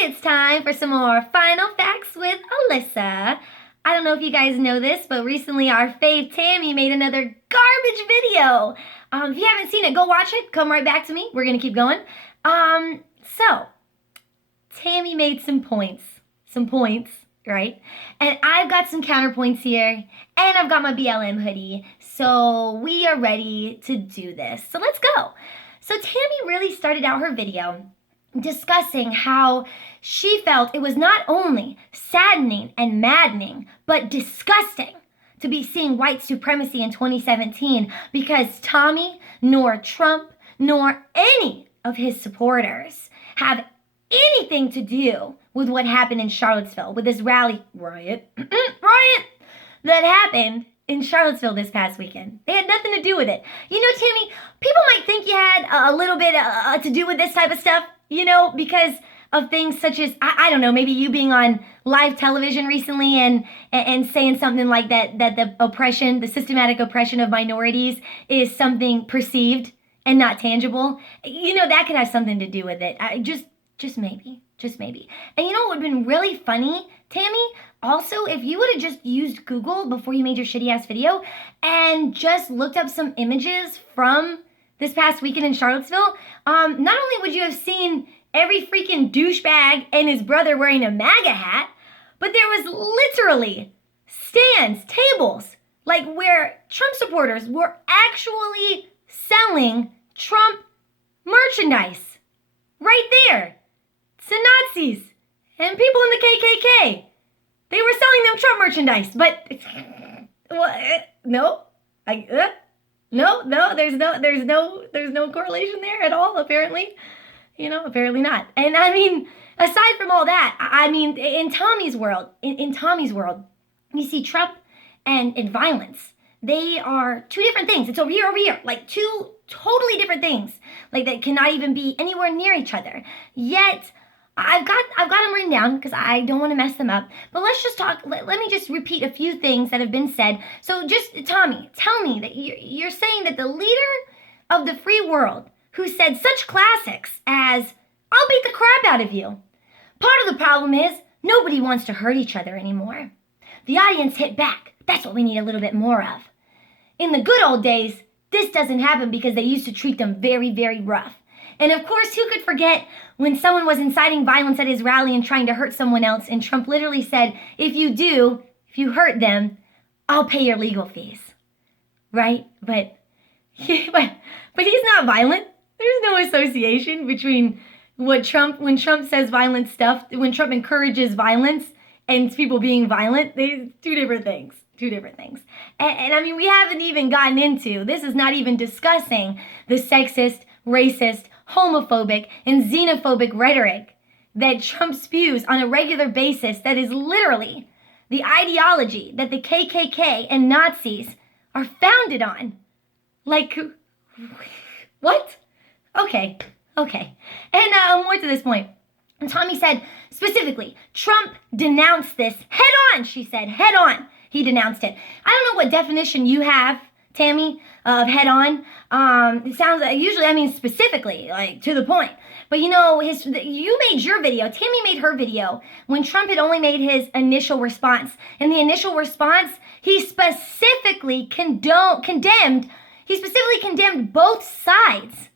It's time for some more Final Facts with Alyssa. I don't know if you guys know this, but recently our fave Tammy made another garbage video. If you haven't seen it, go watch it. Come right back to me. We're going to keep going. So, Tammy made some points, right? And I've got some counterpoints here, and I've got my BLM hoodie. So we are ready to do this. So let's go. So Tammy really started out her video discussing how she felt it was not only saddening and maddening, but disgusting to be seeing white supremacy in 2017 because Tommy, nor Trump, nor any of his supporters have anything to do with what happened in Charlottesville, with this riot that happened in Charlottesville this past weekend. They had nothing to do with it. You know, Tammy, people might think you had a little bit to do with this type of stuff, you know, because of things such as, I don't know, maybe you being on live television recently and saying something like that the oppression, the systematic oppression of minorities is something perceived and not tangible. You know, that could have something to do with it. Just maybe. And you know what would have been really funny, Tammy? Also, if you would have just used Google before you made your shitty ass video and just looked up some images from this past weekend in Charlottesville, not only would you have seen every freaking douchebag and his brother wearing a MAGA hat, but there was literally stands, tables, like where Trump supporters were actually selling Trump merchandise. Right there. To Nazis and people in the KKK. They were selling them Trump merchandise, but no, there's no correlation there at all, apparently. You know, apparently not. And I mean, aside from all that, I mean, in Tommy's world, you see Trump and violence. They are two different things. It's over here, like two totally different things, like that cannot even be anywhere near each other. Yet, I've got them written down because I don't want to mess them up. But let's just talk. Let me just repeat a few things that have been said. So just, Tommy, tell me that you're saying that the leader of the free world who said such classics as, "I'll beat the crap out of you." Part of the problem is nobody wants to hurt each other anymore. The audience hit back. That's what we need a little bit more of. In the good old days, this doesn't happen because they used to treat them very, very rough. And of course, who could forget when someone was inciting violence at his rally and trying to hurt someone else, and Trump literally said, if you hurt them, I'll pay your legal fees. Right? But he's not violent. There's no association between when Trump says violent stuff, when Trump encourages violence and people being violent. They're two different things. And I mean, we haven't even gotten into, this is not even discussing the sexist, racist, homophobic, and xenophobic rhetoric that Trump spews on a regular basis that is literally the ideology that the KKK and Nazis are founded on. Like, what? Okay. And more to this point. And Tommy said, specifically, Trump denounced this head on, she said, head on. He denounced it. I don't know what definition you have, Tammy, of head on. It sounds like, usually, I mean specifically, like to the point. But you know, you made your video, Tammy made her video when Trump had only made his initial response. In the initial response, he specifically condemned both sides.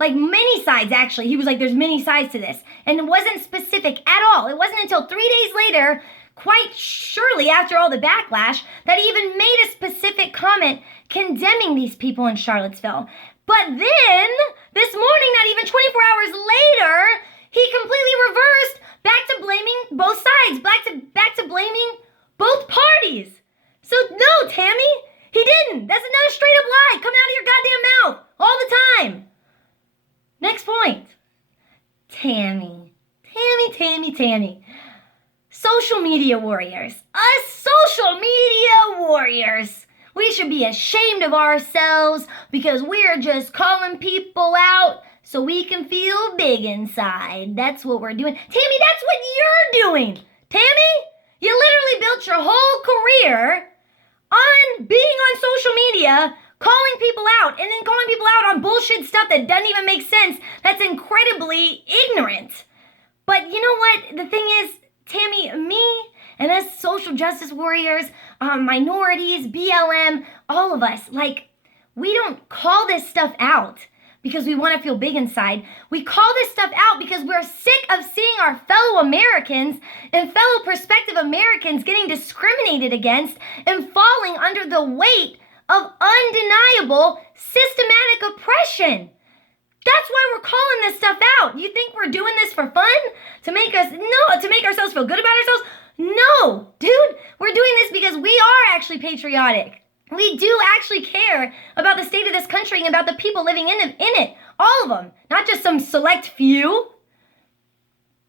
Like many sides, actually. He was like, there's many sides to this. And it wasn't specific at all. It wasn't until 3 days later, quite surely after all the backlash, that he even made a specific comment condemning these people in Charlottesville. But then, this morning, not even 24 hours later, he completely reversed back to blaming both sides, back to blaming both parties. So no, Tammy, he didn't. That's another straight up lie coming out of your goddamn mouth all the time. Next point. Tammy. Social media warriors. Us social media warriors. We should be ashamed of ourselves because we're just calling people out so we can feel big inside. That's what we're doing. Tammy, that's what you're doing. Tammy, you literally built your whole career on being on social media, calling people out, and then calling people out on bullshit stuff that doesn't even make sense. That's incredibly ignorant. But you know what? The thing is, Tammy, me and us social justice warriors, minorities, BLM, all of us, like, we don't call this stuff out because we want to feel big inside. We call this stuff out because we're sick of seeing our fellow Americans and fellow prospective Americans getting discriminated against and falling under the weight of undeniable systematic oppression. That's why we're calling this stuff out. You think we're doing this for fun? To make ourselves feel good about ourselves? No, dude, we're doing this because we are actually patriotic. We do actually care about the state of this country and about the people living in it. All of them, not just some select few.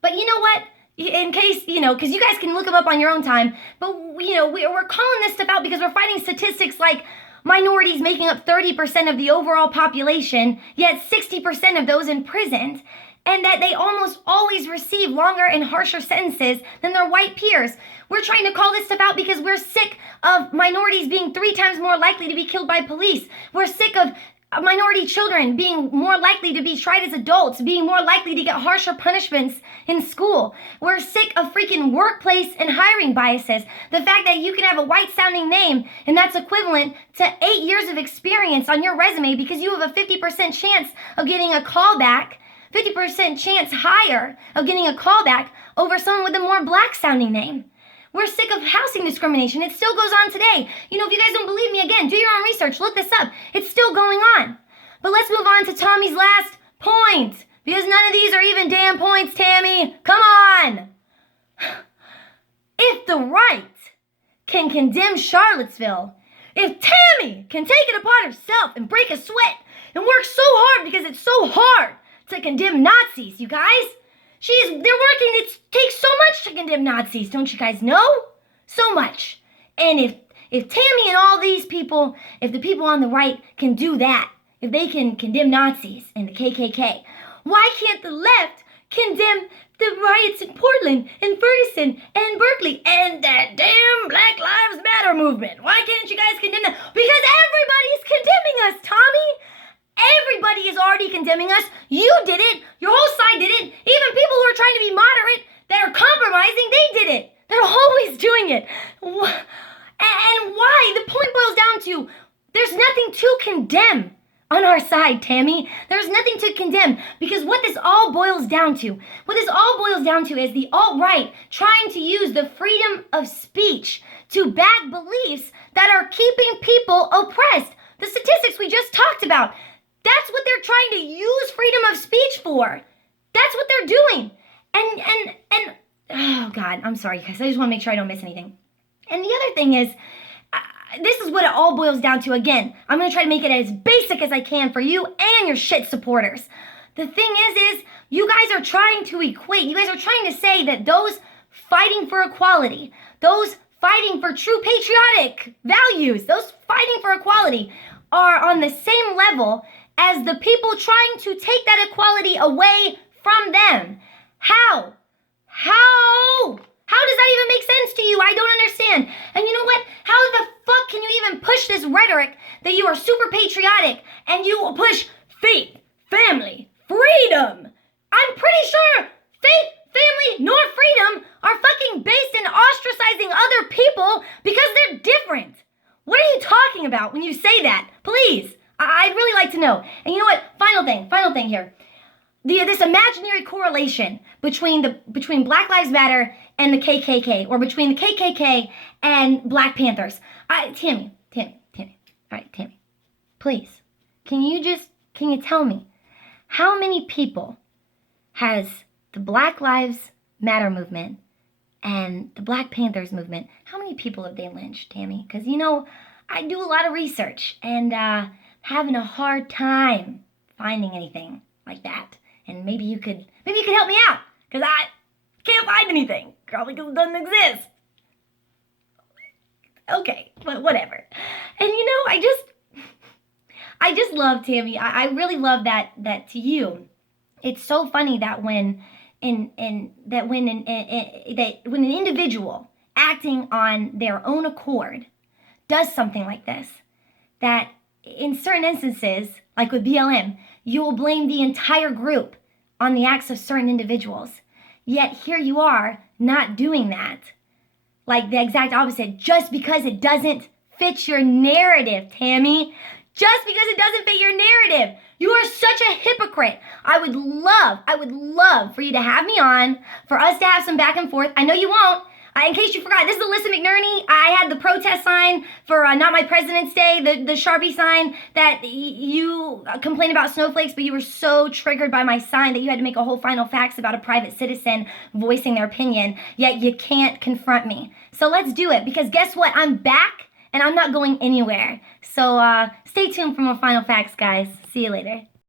But you know what? In case, because you guys can look them up on your own time, but, we're calling this stuff out because we're finding statistics like minorities making up 30% of the overall population, yet 60% of those imprisoned, and that they almost always receive longer and harsher sentences than their white peers. We're trying to call this stuff out because we're sick of minorities being 3 times more likely to be killed by police. We're sick of minority children being more likely to be tried as adults, being more likely to get harsher punishments in school. We're sick of freaking workplace and hiring biases. The fact that you can have a white-sounding name and that's equivalent to 8 years of experience on your resume because you have a 50% chance of getting a callback, 50% chance higher of getting a callback over someone with a more black-sounding name. We're sick of housing discrimination. It still goes on today. If you guys don't believe me, again, do your own research. Look this up. It's still going on. But let's move on to Tommy's last point, because none of these are even damn points, Tammy. Come on. If the right can condemn Charlottesville, if Tammy can take it upon herself and break a sweat and work so hard because it's so hard to condemn Nazis, you guys, they're working, it takes so much to condemn Nazis, don't you guys know? So much. And if Tammy and all these people, if the people on the right can do that, if they can condemn Nazis and the KKK, why can't the left condemn the riots in Portland and Ferguson and Berkeley and that damn Black Lives Matter movement? Why can't you guys condemn them? Because everybody's condemning us, Tommy. Everybody is already condemning us. You did it. Your whole side did it. Even people who are trying to be moderate, that are compromising, they did it. They're always doing it. And why? The point boils down to there's nothing to condemn on our side, Tammy. There's nothing to condemn because what this all boils down to, is the alt-right trying to use the freedom of speech to back beliefs that are keeping people oppressed. The statistics we just talked about. That's what they're trying to use freedom of speech for. That's what they're doing. And oh God, I'm sorry guys. I just want to make sure I don't miss anything. And the other thing is, this is what it all boils down to. Again, I'm going to try to make it as basic as I can for you and your shit supporters. The thing is you guys are trying to equate, you guys are trying to say that those fighting for equality, those fighting for true patriotic values, those fighting for equality are on the same level as the people trying to take that equality away from them. How? How does that even make sense to you? I don't understand. And you know what? How the fuck can you even push this rhetoric that you are super patriotic and you will push faith, family, freedom? I'm pretty sure faith, family, nor freedom are fucking based in ostracizing other people because they're different. What are you talking about when you say that? Please. I'd really like to know. And you know what? Final thing here. This imaginary correlation between Black Lives Matter and the KKK, or between the KKK and Black Panthers. Tammy. All right, Tammy. Please, can you tell me how many people has the Black Lives Matter movement and the Black Panthers movement, how many people have they lynched, Tammy? Because, I do a lot of research and having a hard time finding anything like that. And maybe you could help me out, because I can't find anything. Probably because it doesn't exist. Okay, but whatever. And I just love, Tammy. I really love that to you. It's so funny that when an individual acting on their own accord does something like this, that in certain instances, like with BLM, you will blame the entire group on the acts of certain individuals. Yet here you are, not doing that. Like the exact opposite, just because it doesn't fit your narrative, Tammy. Just because it doesn't fit your narrative. You are such a hypocrite. I would love for you to have me on, for us to have some back and forth. I know you won't. In case you forgot, this is Alyssa McNerney. I had the protest sign for Not My President's Day, the Sharpie sign that you complained about snowflakes, but you were so triggered by my sign that you had to make a whole final facts about a private citizen voicing their opinion, yet you can't confront me. So let's do it, because guess what? I'm back, and I'm not going anywhere. So stay tuned for more final facts, guys. See you later.